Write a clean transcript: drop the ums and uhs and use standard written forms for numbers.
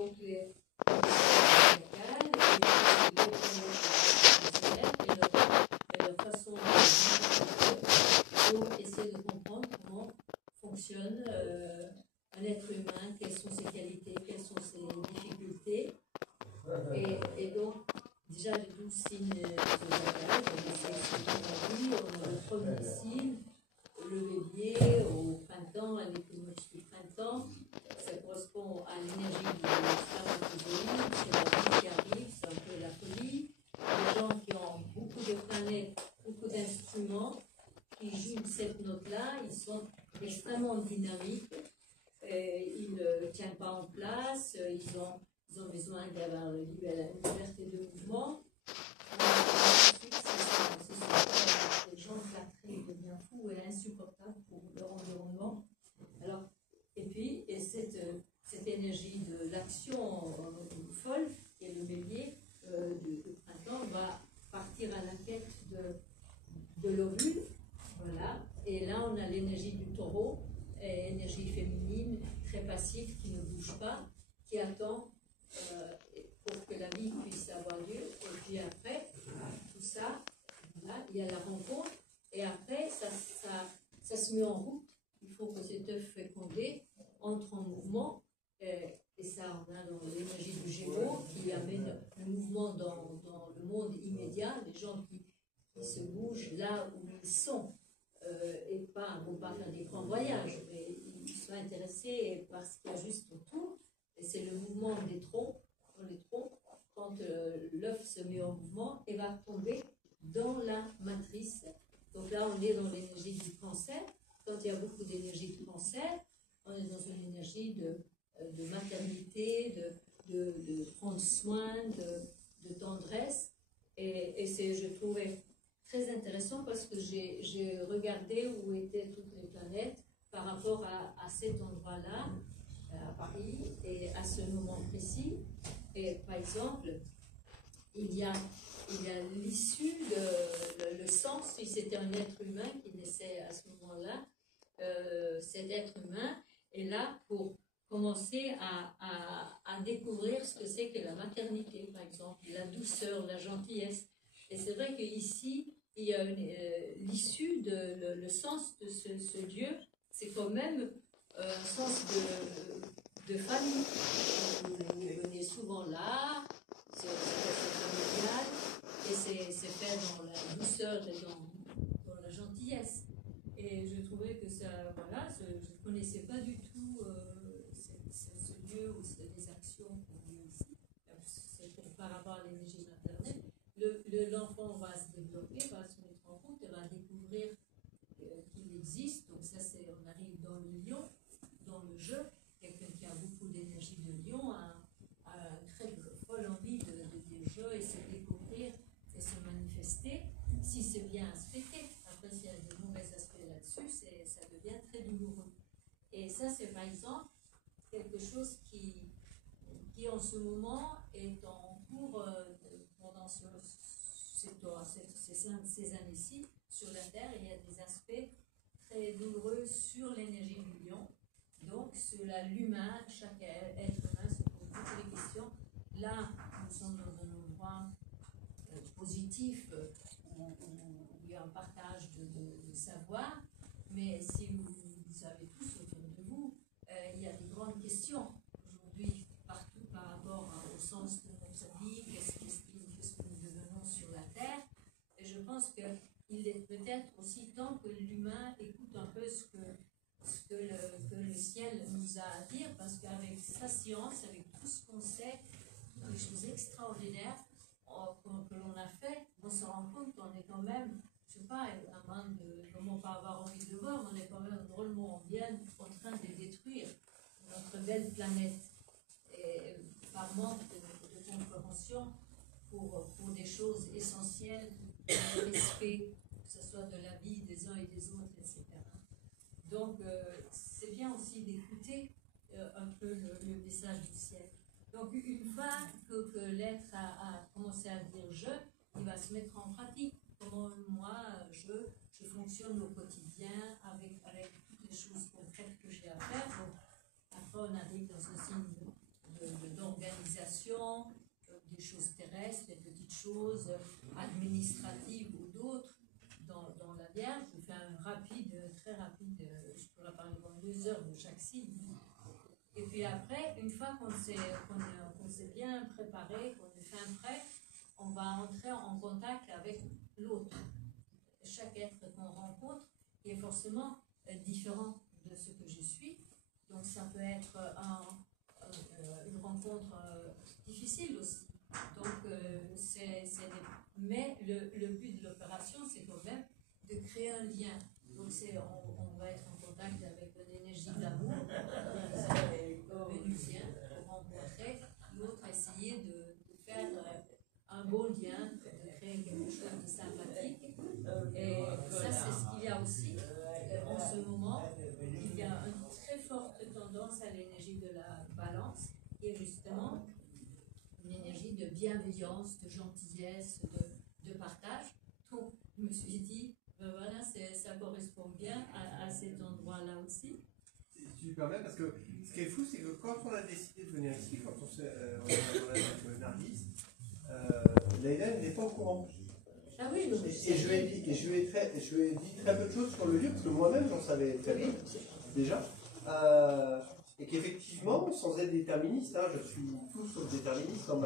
donc les locales et les et leur façon de vivre pour essayer de comprendre comment fonctionne un être humain, quelles sont ses qualités, quelles sont ses difficultés. Et donc, déjà, j'ai 12 signes zodiacales. On a le premier signe, le bélier, au printemps, à l'équinoxe du printemps. Ça correspond à l'énergie du spermatozoïde, c'est la vie qui arrive, c'est un peu la folie. Les gens qui ont beaucoup de planètes, beaucoup d'instruments, qui jouent cette note-là, ils sont extrêmement dynamiques. Ils ne tiennent pas en place, ils ont besoin d'avoir une liberté de mouvement. Ensuite, c'est les gens plâtrés deviennent fous et insupportables pour leur environnement. Alors, et puis, cette énergie de l'action folle, qui est le bélier du printemps, va partir à la quête de l'ovule. Voilà. Et là, on a l'énergie du taureau, énergie féminine, très passive, qui ne bouge pas, qui attend pour que la vie puisse avoir lieu. Et puis après, tout ça, là, il y a la rencontre. Et après, ça se met en route. Il faut que cet œuf fécondé entre en mouvement. Et ça, on a dans l'énergie du Gémeaux qui amène le mouvement dans le monde immédiat. Les gens qui se bougent là où ils sont. Et pas, ne vont pas faire des grands voyages, mais ils sont intéressés par ce qu'il y a juste autour. Et c'est le mouvement des troncs, quand l'œuf se met en mouvement et va tomber dans la matrice. Donc là, on est dans l'énergie du cancer. Quand il y a beaucoup d'énergie du cancer, on est dans une énergie de maternité, de prendre soin, de tendresse. Et je trouvais très intéressant parce que j'ai regardé où étaient toutes les planètes par rapport à cet endroit-là, à Paris, et à ce moment précis. Et par exemple, il y a l'issue, le sens, si c'était un être humain qui naissait à ce moment-là, cet être humain est là pour commencer à découvrir ce que c'est que la maternité, par exemple, la douceur, la gentillesse. Et c'est vrai qu'ici, il y a l'issue, le sens de ce Dieu, c'est quand même un sens de famille. Vous venez souvent là, c'est familial, et c'est fait dans la douceur et dans la gentillesse. Et je trouvais que ça, voilà, je ne connaissais pas du tout ce Dieu ou les actions qu'on vit ici. C'est par rapport à l'énergie maternelle. L'enfant va se développer, va se mettre en route et va découvrir qu'il existe. Donc ça, on arrive dans le lion, dans le jeu. Quelqu'un qui a beaucoup d'énergie de lion a une très folle envie de dire jeu et se découvrir et se manifester, si c'est bien aspecté. Après, s'il y a des mauvais aspects là-dessus, ça devient très douloureux. Et ça, c'est par exemple quelque chose qui en ce moment est en cours pendant ces années-ci sur la Terre. Il y a des aspects très douloureux sur l'énergie du lion. Donc, sur l'humain, chaque être humain se pose toutes les questions. Là, nous sommes dans un endroit positif où il y a un partage de savoir, mais si vous savez tous autour de vous, il y a des grandes questions aujourd'hui partout par rapport au sens de notre vie, qu'est-ce que nous devenons sur la Terre. Et je pense qu'il est peut-être aussi temps que l'humain écoute un peu ce que le ciel nous a à dire, parce qu'avec sa science, avec tout ce qu'on sait, toutes les choses extraordinaires que l'on a fait, on se rend compte qu'on est quand même, je ne sais pas, à moins de comment pas avoir envie de le voir, mais on est quand même drôlement bien en train de détruire notre belle planète. Et par manque de compréhension pour des choses essentielles, de respect, que ce soit de la vie des uns et des autres, etc. Donc, c'est bien aussi d'écouter un peu le message du ciel. Donc, une fois que l'être a commencé à dire « je », il va se mettre en pratique. Comment moi, je fonctionne au quotidien avec toutes les choses concrètes que j'ai à faire. Donc, après, on arrive dans un signe d'ordre des choses terrestres, des petites choses administratives ou d'autres dans la Vierge. Je fais un rapide, très rapide, je pourrais parler pendant 2 heures de chaque signe. Et puis après, une fois qu'on s'est bien préparé, qu'on est fait un prêt, on va entrer en contact avec l'autre. Chaque être qu'on rencontre est forcément différent de ce que je suis. Donc ça peut être une rencontre difficile aussi. Donc mais le but de l'opération, c'est quand même de créer un lien. Donc on va être en contact avec l'énergie de l'amour, vénusien, pour rencontrer l'autre, essayer de faire un beau lien, de créer quelque chose de sympathique. Et ça, c'est ce qu'il y a aussi en ce moment. Il y a une très forte tendance à l'énergie de la balance, qui est justement une énergie de bienveillance, de gentillesse, de partage. Donc, je me suis dit, ben voilà, ça correspond bien à cet endroit-là aussi. Si tu me permets, parce que ce qui est fou, c'est que quand on a décidé de venir ici, quand on a avec Nargis, Leïla n'est pas au courant. Ah oui, donc, et je lui ai dit très peu de choses sur le lieu, parce que moi-même j'en savais très peu déjà. Et qu'effectivement, sans être déterministe, hein, je suis tout sauf déterministe dans